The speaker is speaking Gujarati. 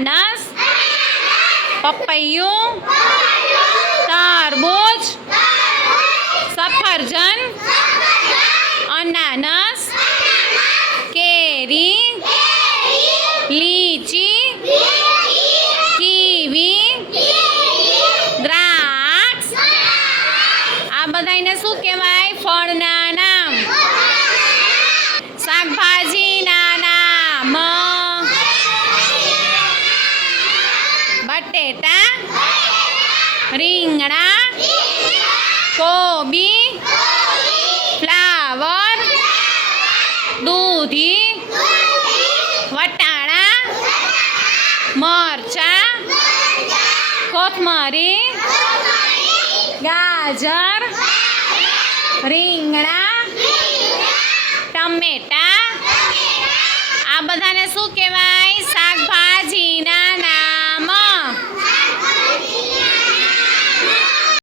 અનાનસ, પપૈયું, તરબૂચ, સફરજન, અનાનસ, કેરી, લીચી, કીવી, દ્રાક્ષ. આ બધાને શું કહેવાય? ફળના નામ. શાકભાજીના નામ: બટેટા, રીંગણા, કોબી, ફ્લાવર, દૂધી, વટાણા, મરચાં, કોથમરી, ગાજર, રીંગણા, ટમેટા. આ બધાને શું કહેવાય?